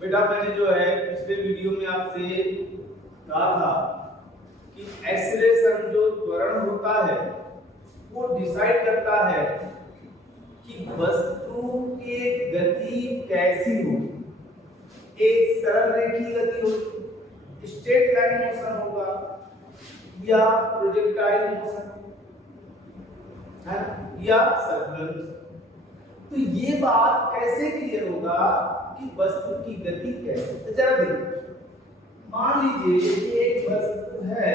बेटा मैंने जो है पिछले वीडियो में आपसे कहा था कि एक्सेलरेशन जो त्वरण होता है वो डिसाइड करता है कि वस्तु की गति कैसी हो। एक सरल रेखीय गति होगी, स्ट्रेट लाइन मोशन होगा, या प्रोजेक्टाइल मोशन है, या सर्कुलर मोशन। तो ये बात कैसे क्लियर होगा कि वस्तु की गति कैसे। तो जरा देखिए, मान लीजिए एक वस्तु है,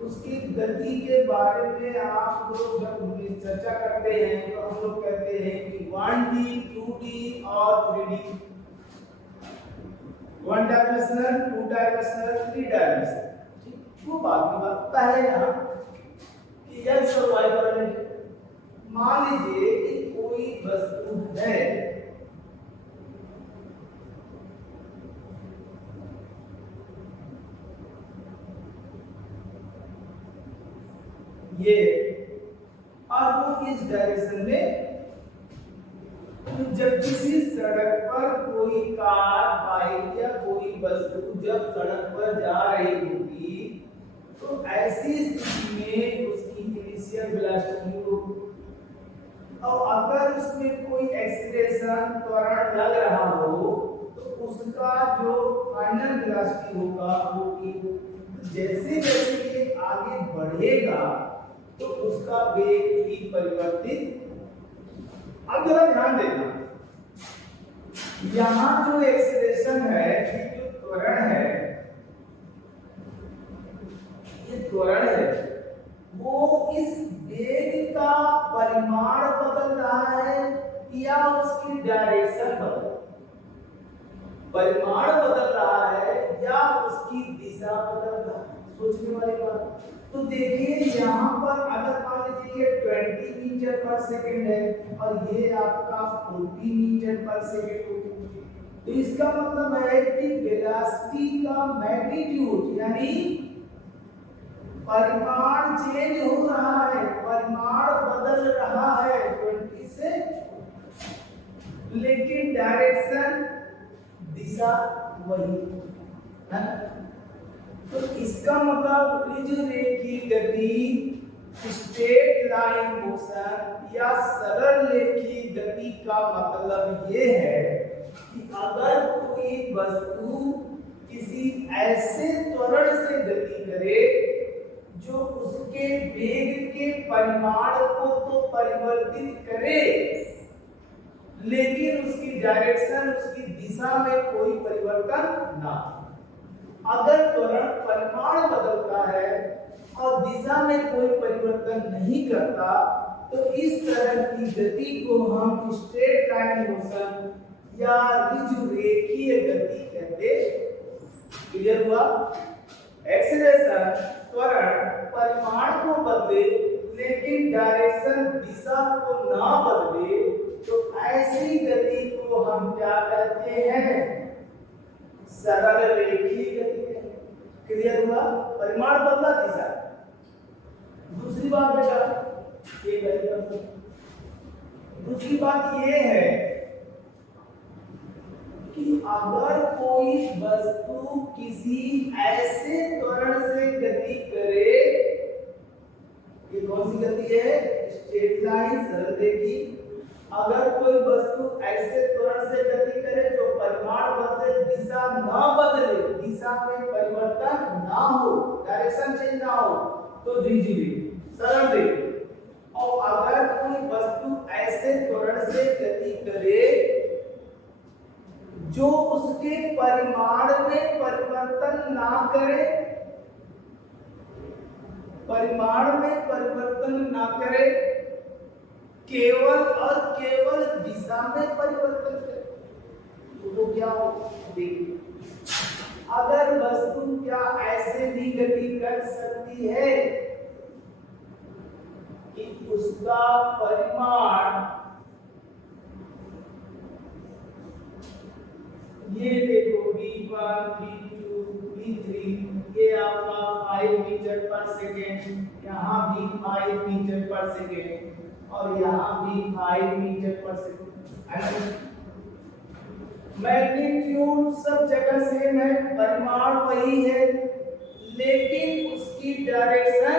उसकी गति के बारे में आप लोग जब चर्चा करते हैं तो हम लोग कहते हैं कि 1D 2D और 3D, 1 डायमेंशनल 2 डायमेंशनल 3 डायमेंशनल। वो बात की बात पहले यहाँ कि x और y पैरामीटर। मान लीजिए कि कोई वस्तु है, ये और वो इस डायरेक्शन में, तो जब किसी सड़क पर कोई कार, बाइक या कोई वस्तु जब सड़क पर जा रही होगी तो ऐसी स्थिति में उसकी इनिशियल वेलोसिटी होगी, और अगर उसमें कोई एक्सीलरेशन त्वरण लग रहा हो तो उसका जो फाइनल वेलोसिटी होगा वो जैसे जैसे ये आगे बढ़ेगा तो उसका वेग भी परिवर्तित। अब जरा ध्यान देना, यहाँ जो एक्सीलरेशन है, जो त्वरण है, ये त्वरण है, वो इस वेग का परिमाण बदल रहा है या उसकी डायरेक्शन बदल, परिमाण बदल रहा है या उसकी दिशा बदल रहा है। सोचने वाली बात। तो देखिए यहाँ पर अगर मान लीजिए 20 मीटर पर सेकंड है और ये आपका 40 मीटर पर सेकंड होगा, तो इसका मतलब है कि वेलोसिटी का मैग्नीट्यूड यानी परिमाण चेंज हो रहा है, परिमाण बदल रहा है 20 से, लेकिन डायरेक्शन, दिशा वही है। तो इसका मतलब जो रेखीय गति, स्ट्रेट लाइन मोशन या सरल रेखीय गति का मतलब ये है कि अगर कोई वस्तु किसी ऐसे त्वरण से गति करे जो उसके वेग के परिमाण को तो परिवर्तित करे, लेकिन उसकी डायरेक्शन, उसकी दिशा में कोई परिवर्तन ना। अगर त्वरण परिमाण बदलता है और दिशा में कोई परिवर्तन नहीं करता तो इस तरह की गति को हम स्ट्रेट लाइन मोशन या रेखीय गति कहते हैं। क्लियर हुआ? एक्सीलरेशन त्वरण परिमाण को बदले लेकिन डायरेक्शन, दिशा को ना बदले तो ऐसी गति को हम क्या कहते हैं? सरल रेखीय गति। क्लियर हुआ? परिमाण बदला, दिशा। दूसरी बात बेटा, दूसरी बात ये है कि अगर कोई वस्तु किसी ऐसे त्वरण से गति करे, ये कौन सी गति है? स्ट्रेट लाइन, सरल रेखीय। अगर कोई वस्तु ऐसे त्वरण से गति करे जो परिमाण बदले, दिशा ना बदले, दिशा में परिवर्तन ना हो, डायरेक्शन चेंज ना हो, तो सरल रेखीय। और अगर कोई वस्तु ऐसे त्वरण से गति करे जो उसके परिमाण में परिवर्तन ना करे, परिमाण में परिवर्तन ना करे, केवल और केवल दिशा में परिवर्तन करे, तो वो क्या हो? देखिए, अगर वस्तु क्या ऐसे भी गति कर सकती है कि उसका परिमाण, ये देखो V1 V2 V3, ये आपका 5 मीटर पर सेकेंड, यहाँ भी 5 मीटर पर सेकेंड और यहाँ भी 5 मीटर पर सेकेंड। मैग्नीट्यूड सब जगह सेम है, परिमाण वही है, लेकिन उसकी डायरेक्शन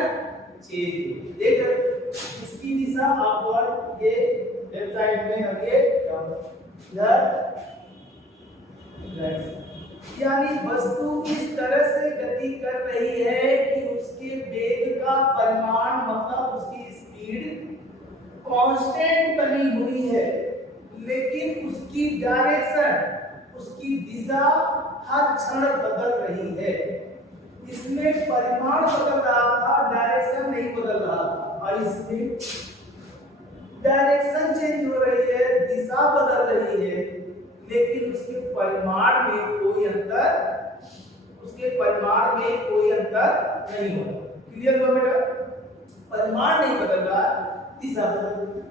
चेंज। देख इसकी दिशा अपवर्ड, ये लेफ्ट साइड में और ये इधर, यानी वस्तु इस तरह से गति कर रही है कि उसके वेग का परिमाण मतलब उसकी स्पीड कांस्टेंट बनी हुई है, लेकिन उसकी डायरेक्शन, उसकी दिशा हर क्षण बदल रही है। इसमें परिमाण बदल रहा था, डायरेक्शन नहीं बदल रहा था, और इसमें डायरेक्शन चेंज हो रही है, दिशा बदल रही है, लेकिन उसके परिमाण में कोई अंतर, उसके परिमाण में कोई अंतर नहीं होगा। क्लियर हुआ बेटा? परिमाण नहीं बदल रहा, दिशा बदल रही है।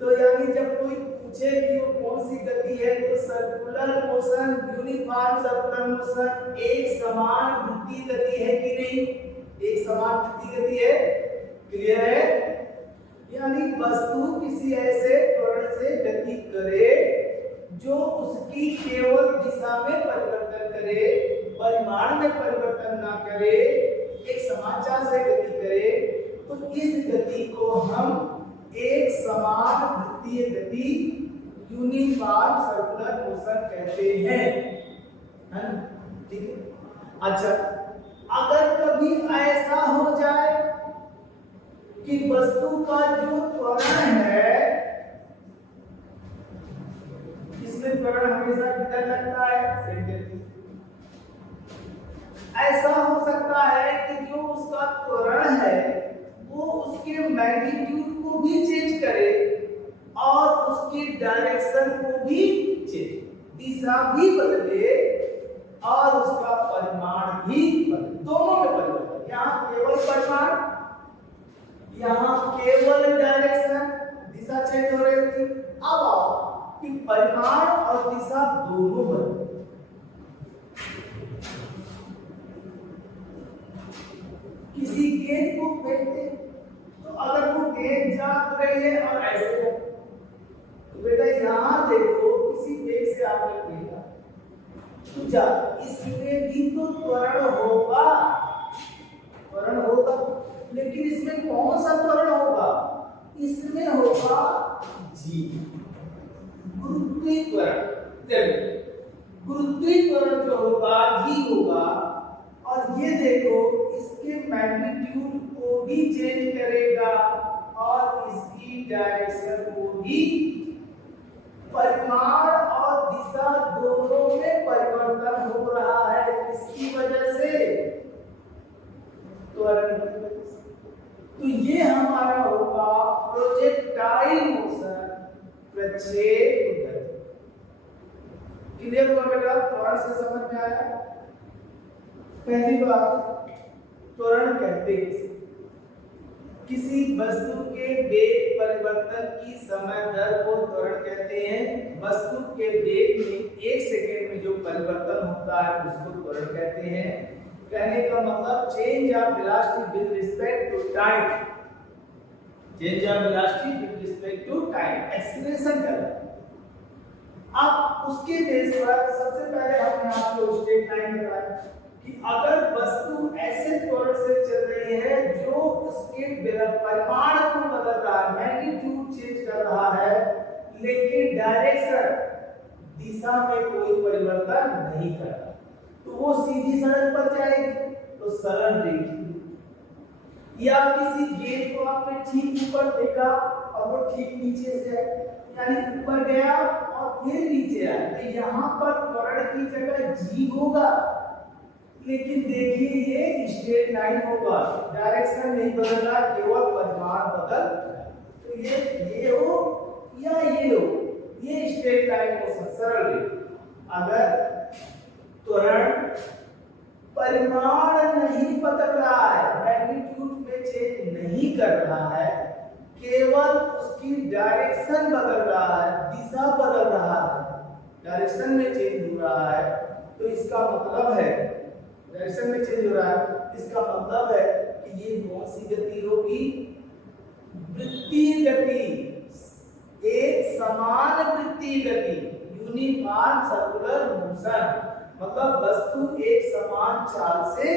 तो यानी जब कोई पूछे कि वो कौन सी गति है, तो circular motion, uniform circular motion एक समान वृत्तीय गति है कि नहीं? एक समान वृत्तीय गति है। क्लियर है? यानी वस्तु किसी ऐसे त्वरण से गति करे जो उसकी केवल दिशा में परिवर्तन करे, परिमाण में परिवर्तन ना करे, एक समाचार से गति करे, तो इस गति को हम एक समान वृत्तीय गति, यूनिफॉर्म सर्कुलर मोशन कहते हैं, है ना? ठीक है। अच्छा, अगर कभी ऐसा हो जाए कि वस्तु का जो त्वरण है, इसमें त्वरण हमेशा किधर लगता है? सेंटर। ऐसा हो सकता है कि जो उसका त्वरण है वो उसके मैग्नीट्यूड को भी चेंज करे और उसकी डायरेक्शन को भी चेंज, दिशा भी बदले और उसका परिमाण भी बदले, दोनों में परिवर्तन। यहाँ केवल परिमाण, यहाँ केवल डायरेक्शन, दिशा चेंज हो रही थी। अब आओ कि परिमाण और दिशा दोनों बदले। किसी गेंद को फेंकते तो अगर वो गेंद जा रही है और ऐसे, तो बेटा यहाँ देखो किसी वेग से आपने फेंका तो जा, इसमें भी तो त्वरण होगा, त्वरण होगा, लेकिन इसमें कौन सा त्वरण होगा? इसमें होगा जी, गुरुत्वीय त्वरण। गुरुत्वीय त्वरण जो होगा जी होगा, और ये देखो इसके मैग्नीट्यूड को भी चेंज करेगा और इसकी डायरेक्शन को भी, परिमाण और दिशा दोनों में परिवर्तन हो रहा है। इसकी वजह से त्वरण की वजह से। तो ये हमारा होगा प्रोजेक्टाइल मोशन, प्रक्षेप गति। क्लियर हुआ बेटा? त्वरण से समझ में आया? पहली बात, त्वरण कहते हैं किसी वस्तु के वेग परिवर्तन की समय दर को त्वरण कहते हैं। वस्तु के वेग में 1 सेकंड में जो परिवर्तन होता है उसको त्वरण कहते हैं। कहने का मतलब change of velocity with respect to time, change of velocity with respect to time, acceleration करना। अब उसके बेस पर सबसे पहले हमने आपको स्ट्रेट लाइन बताया कि अगर वस्तु ऐसे त्वरण से चल रही है जो उसके परिमाण को बदल रहा है, मैग्नीट्यूड चेंज कर रहा है, लेकिन डायरेक्शन, दिशा में कोई परिवर्तन नहीं कर रहा, तो वो सीधी सड़क पर जाएगी, तो सरल रेखी। या किसी गेंद को आपने ठीक ऊपर फेंका और वो ठीक नीचे से आए, यानी ऊपर गया और फिर नीचे आया, तो यहाँ पर त्वरण की जगह जी होगा, लेकिन देखिए ये स्ट्रेट लाइन होगा, डायरेक्शन नहीं बदल रहा, केवल परिमाण बदल। तो ये हो या ये हो, ये स्ट्रेट लाइन मोशन, सरल रेखा। अगर त्वरण परिमाण नहीं बदल रहा है, मैग्नीट्यूड में चेंज नहीं कर रहा है, केवल उसकी डायरेक्शन बदल रहा है, दिशा बदल रहा है, डायरेक्शन में चेंज हो रहा है, तो इसका मतलब है, डायरेक्शन में चेंज हो रहा है, इसका मतलब है कि ये कौन सी गति होगी? वृत्तीय गति, एक समान वृत्तीय गति, यूनिफॉर्म सर्कुलर मोशन, मतलब वस्तु एक समान चाल से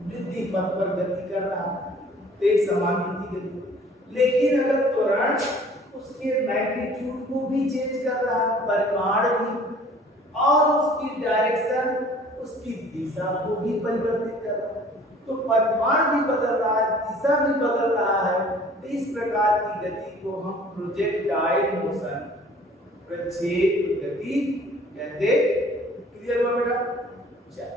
वृद्धि पथ पर गति कर रहा है, तो एक समान वृद्धि गति। लेकिन अगर त्वरण उसके मैग्नीट्यूड को भी चेंज कर रहा है, परिमाण भी, और उसकी डायरेक्शन, उसकी दिशा को भी परिवर्तित कर रहा है, तो परिमाण भी बदल रहा है, दिशा भी बदल रहा है, तो इस प्रकार की गति को हम प्रोजेक्टाइल मोशन, प्रक्षेप गति कहते। क्लियर हुआ बेटा? चलो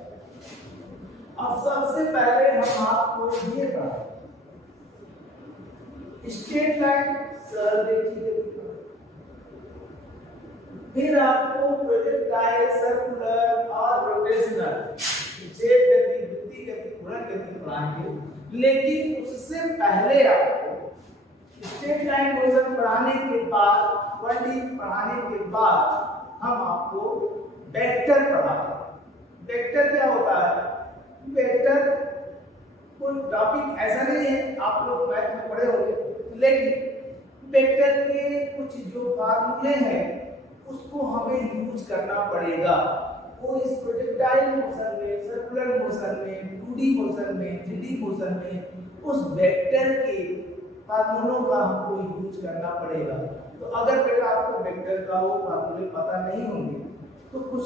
अब सबसे पहले हम आपको ये पढ़ा स्ट्रेट लाइन, सरल रेखीय गति, फिर आपको प्रोजेक्टाइल, सर्कुलर और रोटेशनल, प्रक्षेप गति, वृत्ति गति, घूर्णन गति पढ़ाएंगे। लेकिन उससे पहले आपको स्ट्रेट लाइन मोशन पढ़ाने के बाद, 1D पढ़ाने के बाद हम आपको वेक्टर पढ़ाते हैं। वेक्टर क्या होता है? वेक्टर कोई टॉपिक ऐसा नहीं है, आप लोग मैथ में पढ़े होंगे, लेकिन वेक्टर के कुछ जो फार्मूले हैं उसको हमें यूज करना पड़ेगा। वो इस प्रोजेक्टाइल मोशन में, सर्कुलर मोशन में, 2D मोशन में, 3D मोशन में उस वेक्टर के फार्मूलों का हमको यूज करना पड़ेगा। तो अगर बेटा आपको वेक्टर का वो फार्मूले पता नहीं होंगे तो कुछ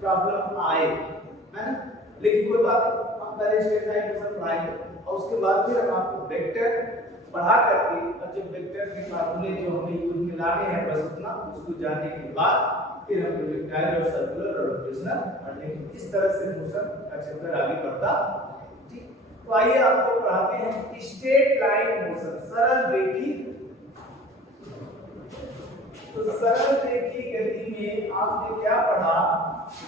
प्रॉब्लम आए, है ना? लेकिन कोई बात नहीं, हम पहले स्ट्रेट लाइन मोशन पढ़ाएंगे और उसके बाद फिर हम आपको वेक्टर पढ़ा करके, और जब वेक्टर के फार्मूले जो हमें यूज में लाने हैं बस उतना, उसको जानने के बाद फिर हम प्रोजेक्टाइल और सर्कुलर और रोटेशनल पढ़ेंगे। इस तरह से मोशन का चैप्टर आगे बढ़ता। ठीक, तो आइए आपको पढ़ाते हैं स्ट्रेट लाइन मोशन, सरल रेखीय। तो सरल रेखीय गति में आपने क्या पढ़ा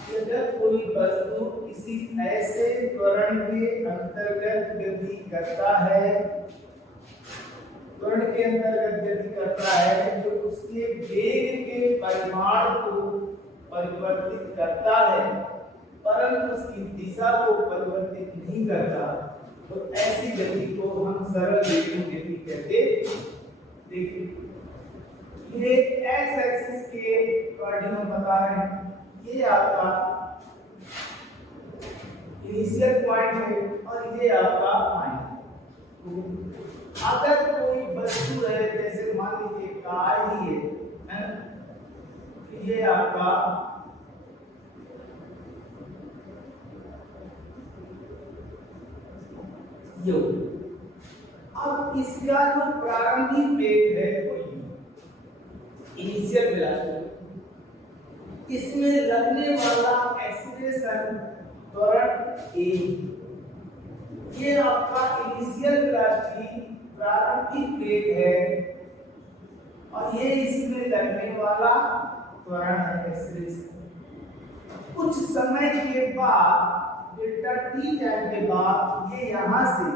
कि जब कोई वस्तु किसी ऐसे त्वरण के अंतर्गत गति करता है, त्वरण के अंतर्गत गति करता है जो उसके वेग के परिमाण को परिवर्तित करता है परंतु उसकी दिशा को परिवर्तित नहीं करता, तो ऐसी गति को हम सरल रेखीय गति कहते। देखिए ये एक्स एक्सिस के कोऑर्डिनेट बता रहे हैं, ये आपका इनिशियल पॉइंट है और ये आपका पॉइंट। अगर कोई वस्तु है, जैसे मान लीजिए कार ही है ना, ये आपका यो, अब इसका जो प्रारंभिक वेग है वो इनिशियल वेलोसिटी, इसमें लगने वाला एक्सीलरेशन त्वरण ए, ये आपका इनिशियल वेलोसिटी प्रारंभिक वेग है और ये इसमें लगने वाला त्वरण है एक्सीलरेशन। कुछ समय के बाद डेल्टा टी टाइम के बाद ये यहां से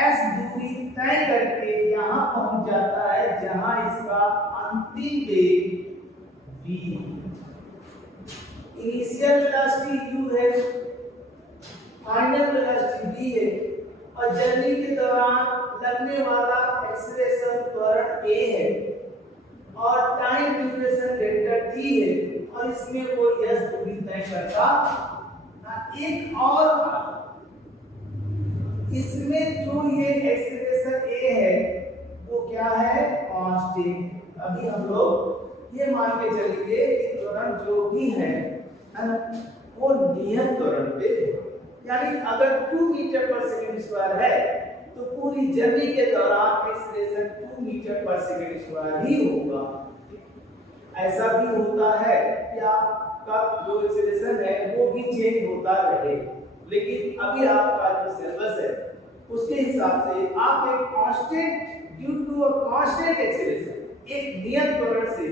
s दूरी तय करके यहां पहुंच जाता है जहां इसका अंतिम वेग v, इनिशियल वेलोसिटी u है, फाइनल वेलोसिटी v है और जर्नी के दौरान लगने वाला एक्सीलरेशन त्वरण a है और टाइम ड्यूरेशन डेल्टा t है और इसमें वो s दूरी तय करता। एक और इसमें जो ये एक्सीलरेशन a है वो क्या है? कांस्टेंट। अभी हम लोग ये मान के चलेंगे कि त्वरण जो भी है ना वो नियत त्वरण पे, यानी अगर 2 मीटर पर सेकंड स्क्वायर है तो पूरी जर्नी के दौरान एक्सीलरेशन 2 मीटर पर सेकंड स्क्वायर ही होगा। ऐसा भी होता है कि आपका जो एक्सीलरेशन है वो भी चेंज होता रहे, लेकिन अभी आपका जो सिलेबस है उसके हिसाब से आप एक constant due to a constant acceleration, एक नियत त्वरण से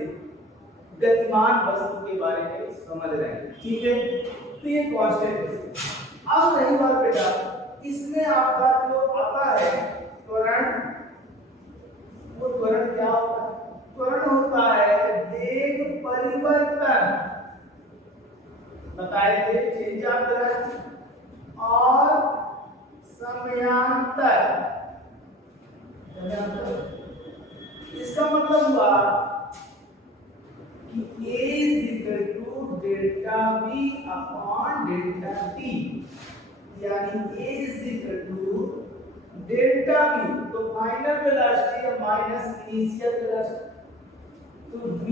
गतिमान वस्तु के बारे में समझ रहे हैं। ठीक है, तो ये कांस्टेंट है। अब रही बात बेटा, इसमें आपका जो आता है त्वरण, वो त्वरण क्या होता है? त्वरण होता है वेग परिवर्तन, बताए थे चेंज ऑफ डायरेक्शन और समयांतर। इसका मतलब हुआ यानी a is equal to delta v, तो फाइनल वेलोसिटी है माइनस इनिशियल वेलोसिटी, तो v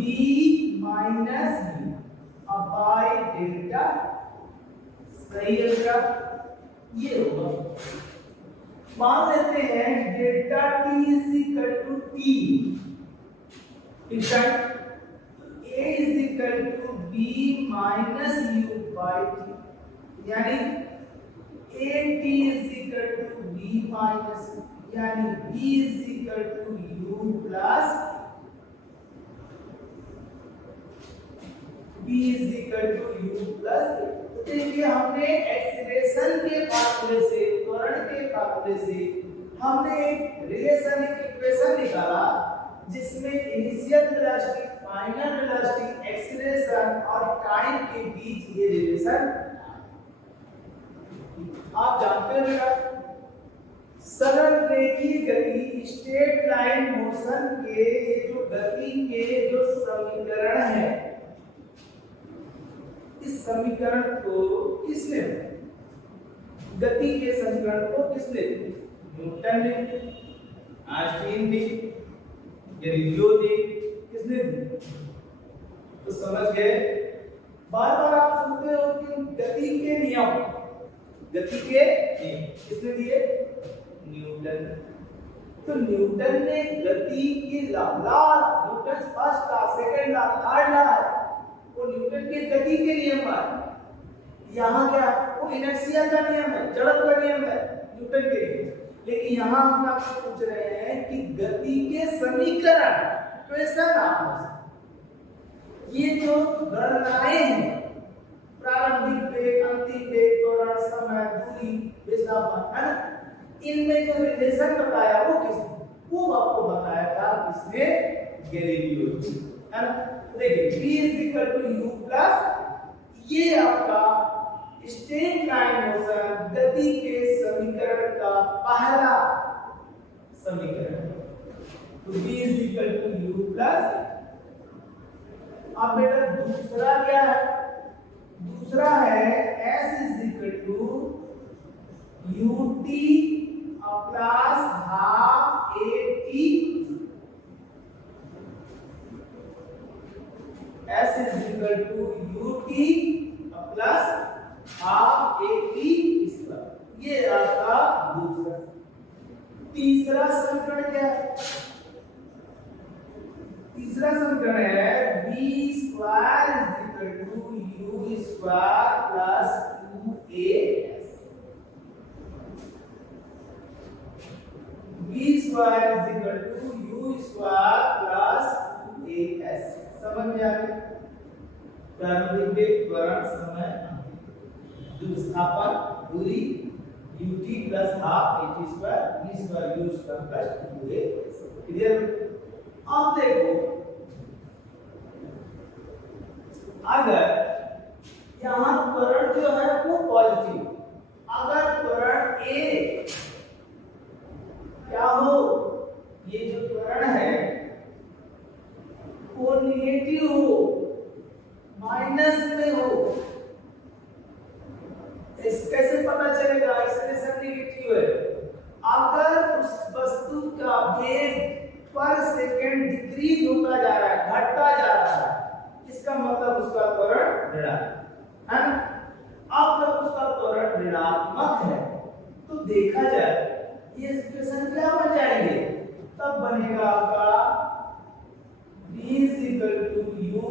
माइनस v अब बाय डेल्टा, सही है बेटा, ये होगा। मान लेते हैं delta t is equal to t, ठीक है, a is equal to b minus u by t, यानी at is equal to b minus, यानी b is equal to u plus b is equal to u plus. देखिए हमने acceleration के फार्मूले से, त्वरण के फार्मूले से हमने एक रिलेशन, एक इक्वेशन निकाला जिसमें initial velocity, final velocity, acceleration और टाइम के बीच ये रिलेशन आप जानते हो बेटा। सरल रेखीय गति, स्ट्रेट लाइन मोशन के ये जो गति के जो समीकरण है, इस समीकरण को किसने, गति के समीकरण को किसने, न्यूटन ने, आइंस्टीन ने, गैलीलियो ने, किसने दी? तो समझ गए। बार बार आप सुनते हो कि गति के नियम, गति के नियम किसने दिए? न्यूटन। तो न्यूटन ने गति की ला, न्यूटन फर्स्ट ला, सेकंड ला, थर्ड ला है, वो न्यूटन के गति के नियम है। यहाँ क्या, वो इनर्शिया का नियम है, जड़त्व का नियम है न्यूटन के लिए। लेकिन यहाँ हम आपसे पूछ रहे हैं कि गति के समीकरण, इक्वेशन, ये जो गणनाएं हैं, प्रारंभिक वेग, अंतिम वेग, त्वरण, समय, दूरी, विस्थापन, है ना, इनमें जो रिलेशन बताया वो किसने, वो आपको बताया था किसने, गैलीलियो, है ना। देखिए v is equal to u plus, ये आपका स्ट्रेट लाइन मोशन गति के समीकरण का पहला समीकरण, तो v is equal to u plus. अब बेटा दूसरा क्या है, दूसरा है s is equal to ut plus half at, s is equal to ut plus half at square, ये आपका दूसरा। तीसरा समीकरण क्या है, तीसरा समीकरण है v square is equal to u square plus 2as, v square is equal to u square plus 2as। समझ में आ गया। प्रारंभिक वेग, त्वरण, समय, विस्थापन, दूरी, ut plus half at square, v square u square plus 2a। Clear. अब देखो, अगर यहाँ त्वरण जो है वो पॉजिटिव, अगर त्वरण a क्या हो, ये जो त्वरण है वो नेगेटिव हो, माइनस में हो, इस कैसे पता चलेगा, एक्सप्रेशन नेगेटिव है। अगर उस वस्तु का वेग पर सेकंड डिक्रीज होता जा रहा है, घटता जा रहा है, इसका मतलब उसका त्वरण ऋणात्मक है ना। अब जब उसका त्वरण ऋणात्मक है तो देखा जाए ये एक्सप्रेशन क्या बन जाएंगे, तब बनेगा आपका v is equal to u,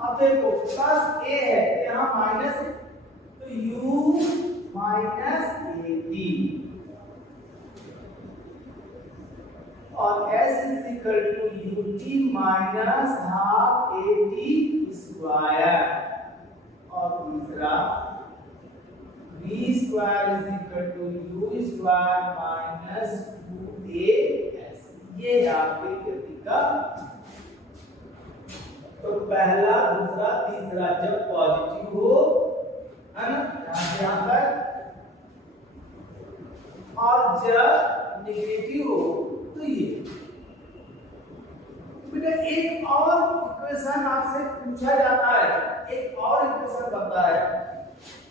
अब देखो प्लस a है, यहाँ माइनस है, तो u माइनस at, और s is equal to ut minus half at square, और तीसरा v square is equal to u square minus 2as, ये आपके गति का। तो पहला, दूसरा, तीसरा जब पॉजिटिव हो, है ना, यहाँ पर, और जब नेगेटिव हो तो ये। बेटा एक और इक्वेशन आपसे पूछा जाता है, एक और इक्वेशन बनता है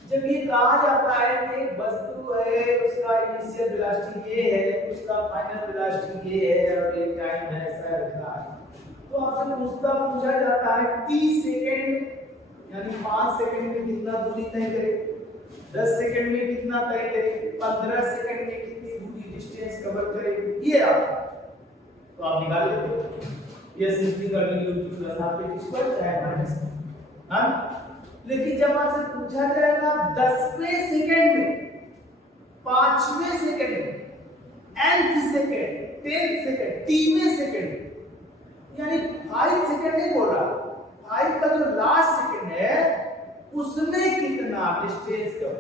जब ये कहा जाता है कि एक वस्तु है, उसका इनिशियल वेलोसिटी ये है, उसका फाइनल वेलोसिटी ये है और ये टाइम है, ऐसा लिखा है, तो आपसे पूछा जाता है 30 सेकंड में, यानी 5 सेकंड में कितना दूरी तय करे, 10 सेकंड में कितना तय करे, 15 सेकंड में कितनी दूरी डिस्टेंस कवर करे, ये आप तो आप निकाल लेते हो। ये सिंपली कर लीजिए प्लस हाफ के स्क्वायर चाहे माइनस, हां। लेकिन जब आपसे पूछा जाएगा 10वें सेकंड में, 5वें सेकंड में, nth सेकंड, 10th सेकंड, 3वें सेकंड, यानी 5 सेकंड नहीं बोल रहा, 5 का जो लास्ट सेकंड है उसमें कितना डिस्टेंस कवर,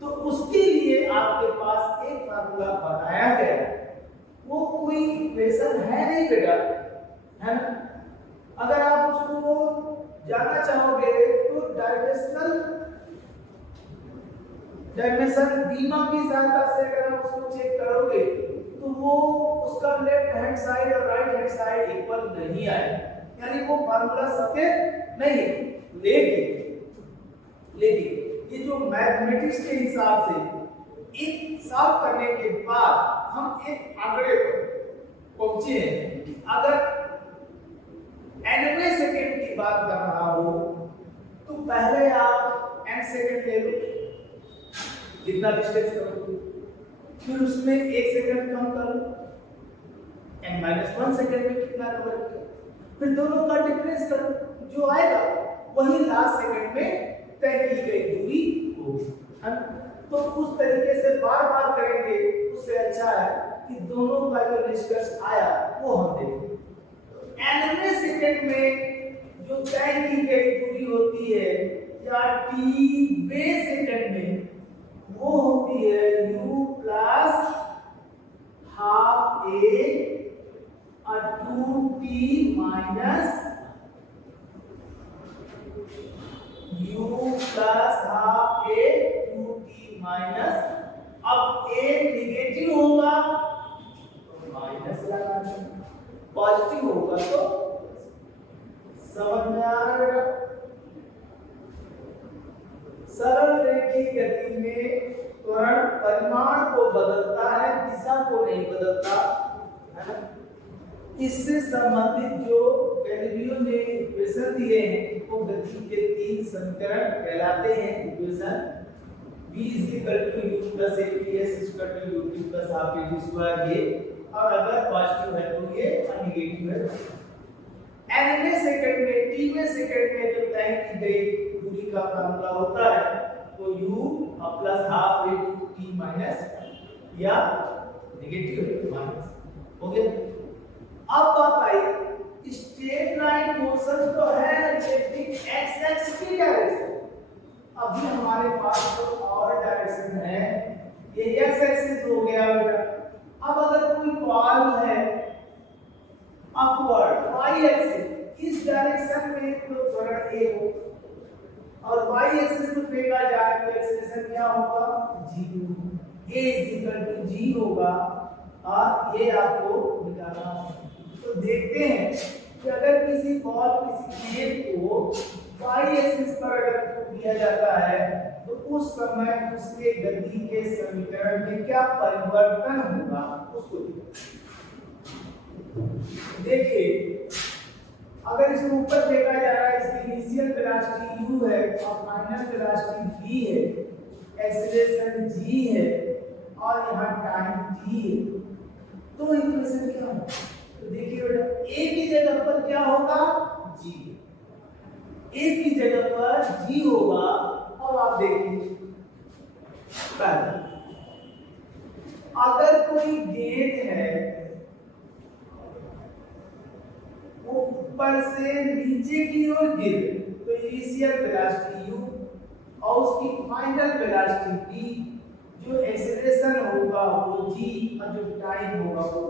तो उसके लिए आपके पास एक फार्मूला बनाया गया है। वो कोई इक्वेशन है नहीं बेटा, है ना। अगर आप उसको जानना चाहोगे तो डायमेंशन बीमा की सहायता से अगर आप उसको चेक करोगे तो वो उसका लेफ्ट हैंड साइड और राइट हैंड साइड इक्वल नहीं आएगा, यानी वो फार्मूला सत्य नहीं है। लेकिन ये जो मैथमेटिक्स के हिसाब से एक सॉल्व करने के बाद हम एक आंकड़े पर पहुंचे हैं कि अगर nवें सेकंड की बात कर रहा हो तो पहले आप n सेकंड ले लो, जितना डिस्टेंस करोगे, फिर उसमें 1 सेकंड कम करो, n-1 सेकंड में कितना कवर किया, फिर दोनों का डिफरेंस करो, जो आएगा वही लास्ट सेकंड में तय की गई दूरी होगी। तो उस तरीके से बार बार करेंगे, उससे अच्छा है कि दोनों का जो निष्कर्ष आया वो हम देखें। nवें सेकंड में जो तय की गई दूरी होती है या tवें सेकंड में वो होती है u प्लस हाफ a और 2t minus u plus half a 2t minus, अब a नेगेटिव होगा तो माइनस लगाना, पॉजिटिव होगा तो समझ में आ रहा है। सरल रेखीय गति में त्वरण परिमाण को बदलता है, दिशा को नहीं बदलता, है ना। इससे संबंधित जो गैलीलियो ने इक्वेशन दिए हैं वो गति के 3 समीकरण कहलाते हैं। Equation v u plus ats ut plus half a square ये, और अगर पॉजिटिव है तो ये और नेगेटिव है। nवें सेकंड में, tवें सेकंड में जो तय की गई दूरी का फार्मूला होता है तो u plus half a t minus या नेगेटिव माइनस हो गया। अब बात आई स्ट्रेट लाइन मोशन तो है लेकिन x एक्सिस की डायरेक्शन, अभी हमारे पास तो और डायरेक्शन है, ये x एक्सिस हो गया बेटा। अब अगर कोई बॉल है अपवर्ड y एक्सिस, इस डायरेक्शन में तो त्वरण a हो और y एक्सिस को फेंका जाए तो एक्सेलरेशन क्या होगा, g, a g होगा, और ये आपको निकालना है। तो देखते हैं कि अगर किसी बॉल, किसी गेंद को y एक्सिस पर अगर दिया जाता है तो उस समय उसके गति के समीकरण में क्या परिवर्तन होगा उसको देखिए। अगर इसको ऊपर देखा जा रहा है, इसकी इनिशियल वेलोसिटी u है और फाइनल वेलोसिटी v है, एक्सीलरेशन g है और यहाँ टाइम t है, तो इक्वेशन क्या होगा? तो देखिए बेटा, a की जगह पर क्या होगा, g, a की जगह पर g होगा। अब आप देखिए, पहले अगर कोई गेंद है वो ऊपर से नीचे की ओर गिरे तो इनिशियल वेलोसिटी u और उसकी फाइनल वेलोसिटी v, जो एक्सेलरेशन होगा वो g और जो टाइम होगा वो।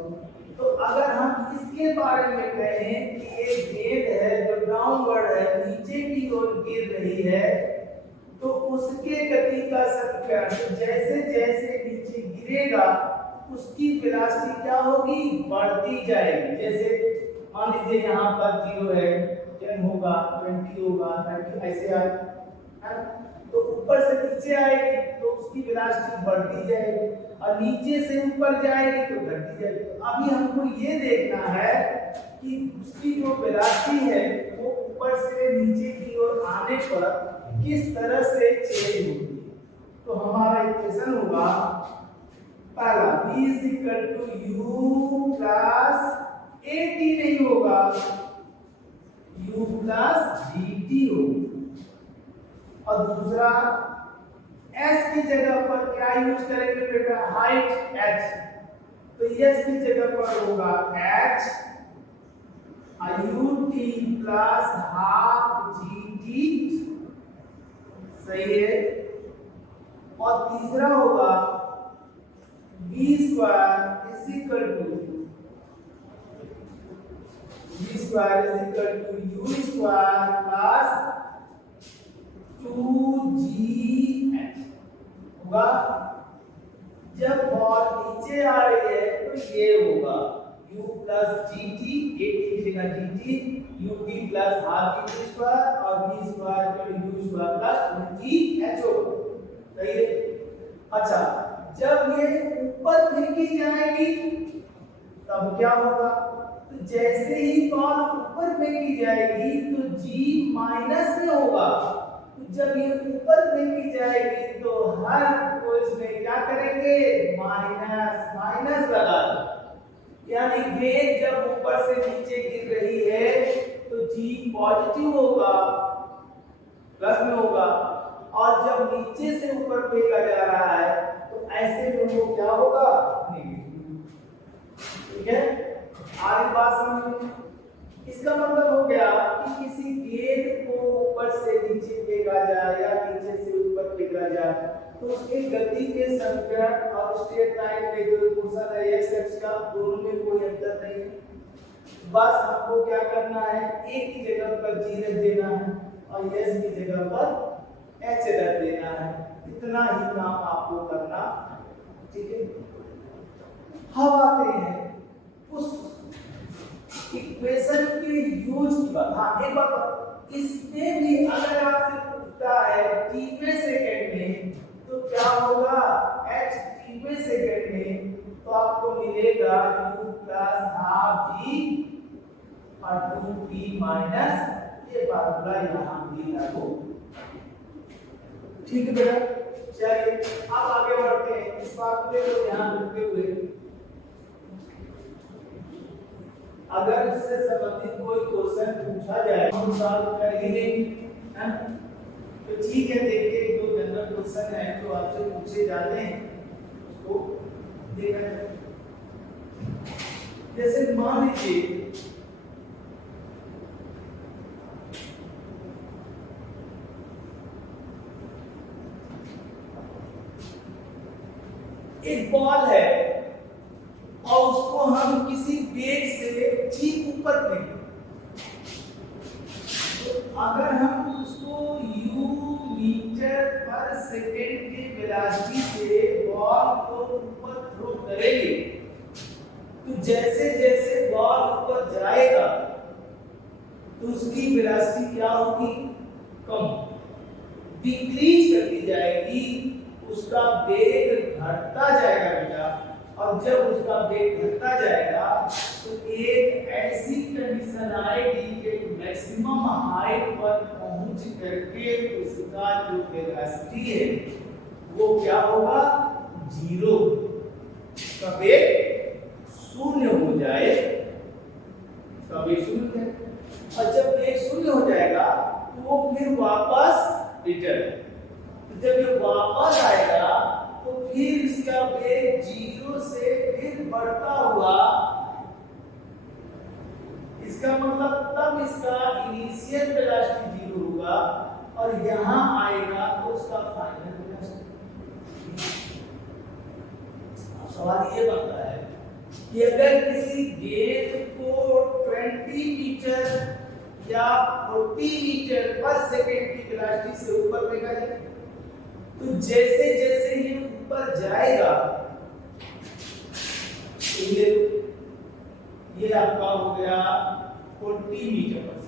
तो अगर हम इसके बारे में कहें कि एक गेंद है जो डाउनवर्ड है, नीचे की ओर गिर रही है, तो उसके गति का समीकरण जैसे जैसे नीचे गिरेगा उसकी वेलोसिटी क्या होगी, बढ़ती जाएगी। जैसे मान लीजिए यहाँ पर 0 है, 10 होगा, 20 होगा, 30 ऐसे आए, तो ऊपर से नीचे आएगी तो उसकी वेलोसिटी बढ़ती जाएगी, और नीचे से ऊपर जाएगी तो घटती जाएगी। तो अभी हमको ये देखना है कि उसकी जो वेलोसिटी है वो ऊपर से नीचे की ओर आने पर किस तरह से चेंज होगी। तो हमारा इक्वेशन होगा पहला v = u प्लस at नहीं होगा, u प्लस dt होगा, और दूसरा s की जगह पर क्या यूज करेंगे बेटा, हाइट h, तो s की जगह पर होगा h ut plus half gt, सही है। और तीसरा होगा v square equal to u square plus 2gh होगा। जब बॉल नीचे आ रही है तो ये होगा u प्लस gt, एक की जगह gt, ut plus half gt square, और v square u square plus 2gh होगा, सही है। अच्छा, जब ये ऊपर फेंकी जाएगी तब क्या होगा, तो जैसे ही बॉल ऊपर फेंकी जाएगी तो g माइनस में होगा, तो जब ये ऊपर फेंकी जाएगी तो हर को इसमें क्या करेंगे, माइनस माइनस लगा दो, यानी वेग जब ऊपर से नीचे गिर रही है तो g पॉजिटिव होगा, प्लस में होगा, और जब नीचे से ऊपर फेंका जा रहा है तो ऐसे में वो क्या होगा, नेगेटिव। ठीक है, आगे बात समझिए। इसका मतलब हो गया कि किसी गेंद को ऊपर से नीचे फेंका जाए या नीचे से ऊपर फेंका जाए तो उसकी गति के समीकरण और स्ट्रेट लाइन में जो इक्वेशन है x अक्ष का, दोनों में कोई अंतर नहीं है। बस हमको क्या करना है, एक की जगह पर g रख देना है और s की जगह पर h रख देना है, इतना ही काम आपको करना, ठीक है। हम आते हैं उस इक्वेशन के यूज की बात। हाँ, एक बात, इसमें भी अगर आपसे पूछता है टीवें सेकंड में तो क्या होगा, h टीवें सेकंड में, तो आपको मिलेगा u प्लस हाफ g और 2p माइनस ये फार्मूला यहाँ भी लागू। ठीक है बेटा, चलिए अब आगे बढ़ते हैं। इस फार्मूले को ध्यान रखते हुए अगर इससे संबंधित कोई क्वेश्चन पूछा जाए हम सॉल्व कर ही लेंगे, है? तो ठीक है, देखिए एक दो जनरल क्वेश्चन है तो आपसे पूछे जाते हैं, उसको देखा जाए। जैसे मान लीजिए एक बॉल है और उसको हम किसी वेग से ठीक ऊपर फेंकें, तो अगर हम उसको u मीटर पर सेकंड की वेलोसिटी से बॉल को ऊपर थ्रो करेंगे तो जैसे जैसे बॉल ऊपर जाएगा तो उसकी वेलोसिटी क्या होगी, कम, डिक्रीज करती जाएगी, उसका वेग घटता जाएगा बेटा। और जब उसका वेग घटता जाएगा तो एक ऐसी कंडीशन आएगी कि मैक्सिमम हाइट पर पहुंच करके उसका जो वेलोसिटी है वो क्या होगा, जीरो, उसका वेग शून्य हो जाए, उसका वेग शून्य। और जब वेग शून्य हो जाएगा तो वो फिर वापस रिटर्न, जब ये वापस आएगा तो फिर इसका वेग जीरो से फिर बढ़ता हुआ, इसका मतलब तब इसका इनिशियल वेलोसिटी जीरो होगा और यहां आएगा तो उसका फाइनल वेलोसिटी। अब सवाल ये बनता है कि अगर किसी गेंद को 20 मीटर या 40 मीटर पर सेकंड की वेलोसिटी से ऊपर फेंका जाए तो जैसे जैसे ये ऊपर जाएगा ये आपका हो गया 40 मीटर पर,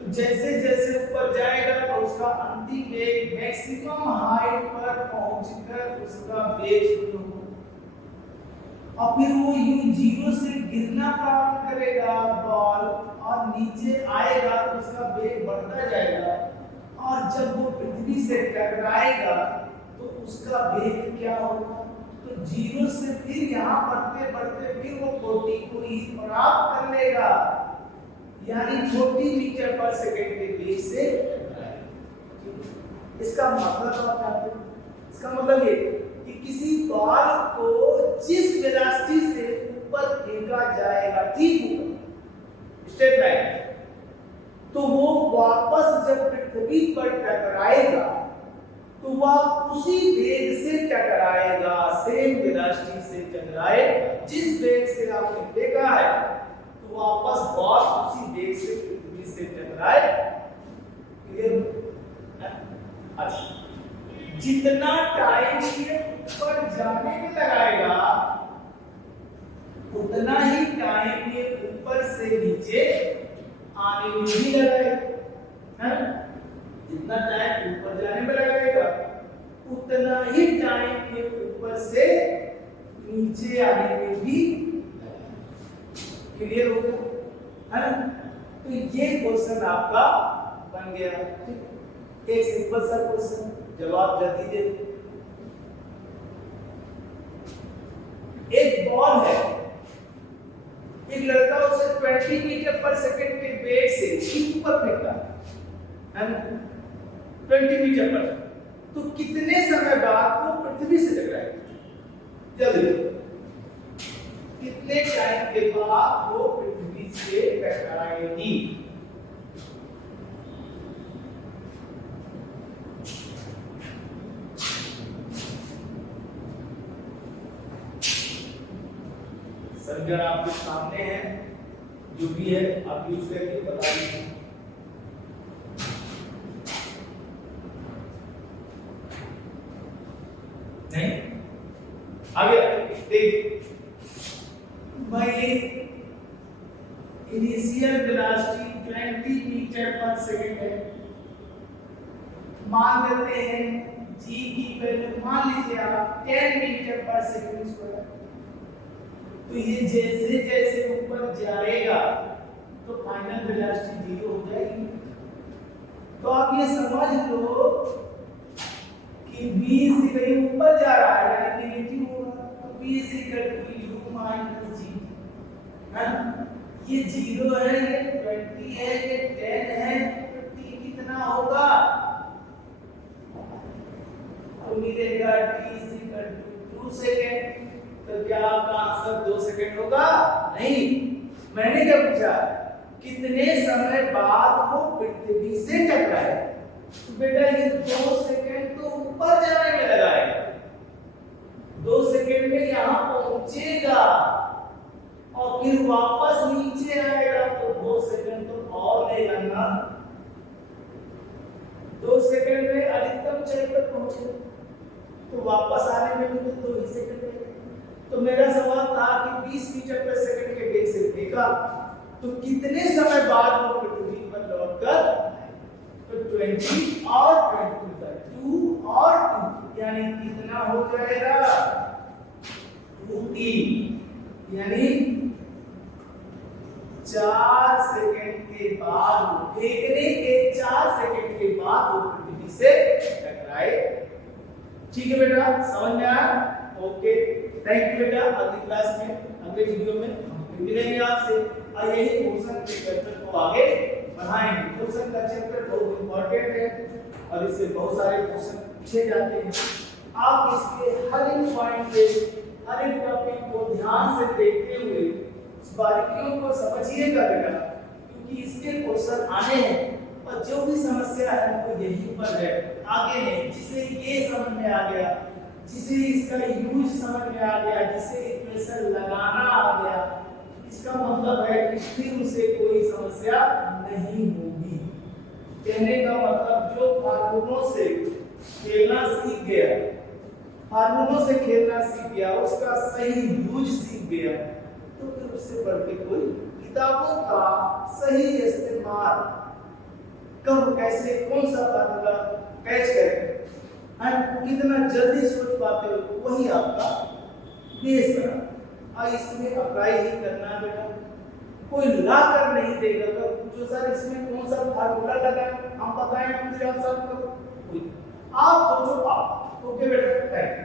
तो जैसे जैसे ऊपर जाएगा तो उसका अंतिम वेग मैक्सिमम हाइट पर पहुंचकर उसका वेग शुरू होगा और फिर वो यू जीरो से गिरना प्रारंभ करेगा बॉल और नीचे आएगा तो उसका वेग बढ़ता जाएगा और जब वो पृथ्वी से टकराएगा तो उसका वेग क्या होगा? तो जीरो से फिर यहाँ बढ़ते बढ़ते फिर वो 40 को ही प्राप्त कर लेगा, यानी 40 मीटर पर सेकंड के वेग से। इसका मतलब आप जानते हैं, इसका मतलब ये कि किसी बॉल को जिस वेलोसिटी से ऊपर फेंका जाएगा, ठीक ऊपर स्ट्रेट लाइन, तो वो वापस जब पृथ्वी पर टकराएगा तो वह उसी वेग से टकराएगा, सेम वेलोसिटी से टकराएगा। जिस वेग से आपने फेंका है तो वापस बॉल उसी वेग से पृथ्वी से टकराए। अच्छा, जितना टाइम ये ऊपर जाने में लगाएगा उतना ही टाइम ये ऊपर से नीचे आने में भी लगाएगा, है? जितना टाइम ऊपर जाने में लगाएगा उतना ही टाइम ये ऊपर से नीचे आने में भी क्लियर हो गया, है ना? तो ये क्वेश्चन आपका बन गया। एक सिंपल सा क्वेश्चन, जवाब जल्दी दे। एक बॉल है, एक लड़का उसे 20 मीटर पर सेकंड के वेग से ऊपर फेंकता है ना, 20 मीटर पर, तो कितने समय बाद वो पृथ्वी से टकराएगा? जल्दी, कितने टाइम के बाद वो पृथ्वी से टकराएगी? समीकरण आपके सामने है, जो भी है आप यूज करके बता दीजिए। नहीं आगे देख भाई, इनिशियल वेलोसिटी 20 मीटर पर सेकंड है, मान लेते हैं जी की वैल्यू मान लीजिए आप 10 मीटर पर सेकंड स्क्वायर, तो ये जैसे जैसे ऊपर जाएगा तो फाइनल वेलोसिटी 0 हो जाएगी। तो आप ये समझ लो कि v से कहीं ऊपर जा रहा है यानी नेगेटिव होगा, तो v u माइनस g, है ना? ये 0 है, ये 20 है, ये 10 है, तो t कितना होगा? तो मिलेगा t 2 सेकंड। तो क्या आपका आंसर 2 सेकंड होगा? नहीं, मैंने क्या पूछा, कितने समय बाद वो पृथ्वी से टकराए? तो बेटा ये 2 सेकंड तो ऊपर जाने में लगाएगा, 2 सेकंड में यहां पहुंचेगा और फिर वापस नीचे आएगा, तो 2 सेकंड तो और लेगा ना। 2 सेकंड में अधिकतम ऊंचाई पर पहुंचेगा, तो वापस आने में भी तो 2 ही सेकंड लगेगा। तो मेरा सवाल था कि 20 मीटर पर सेकंड के वेग से फेंका, तो कितने समय बाद वो पृथ्वी पर लौटकर, तो 20 और 2 और 2 यानी कितना हो जाएगा? 2t, यानी 4 सेकंड के बाद, फेंकने के 4 सेकंड के बाद वो पृथ्वी से टकराए। ठीक है बेटा, समझ में आया? ओके, थैंक यू बेटा। अगली क्लास में, अगले वीडियो में हम मिलेंगे आपसे और यही क्वेश्चन के चैप्टर को आगे बढ़ाएंगे। क्वेश्चन का चैप्टर बहुत इंपॉर्टेंट है और इससे बहुत सारे क्वेश्चन पूछे जाते हैं। आप इसके हर एक पॉइंट पे, हर एक टॉपिक को ध्यान से देखते हुए उस बारीकियों को समझिएगा बेटा, क्योंकि इसके क्वेश्चन आने हैं और जो भी समस्या है वो यहीं पर है, आगे नहीं। जिसे ये समझ में आ गया, जिसे इसका यूज समझ में आ गया, जिसे इक्वेशन लगाना आ गया, इसका मतलब है कि फिर उसे कोई समस्या नहीं होगी। कहने का मतलब जो फार्मूलों से खेलना सीख गया, फार्मूलों से खेलना सीख गया, उसका सही यूज सीख गया, तो फिर उससे बढ़ के कोई किताबों का सही इस्तेमाल कब कैसे कौन सा फार्मूला कैच करें, हैं कितना जल्दी सोच पाते हो, वही आपका बेस बना। इसमें अप्लाई ही करना है बेटा, कोई ला कर नहीं देगा तो पूछो सर इसमें कौन सा फार्मूला लगाएं, हम बताएं, हम आपको आप सोचो आप। ओके बेटा, थैंक यू।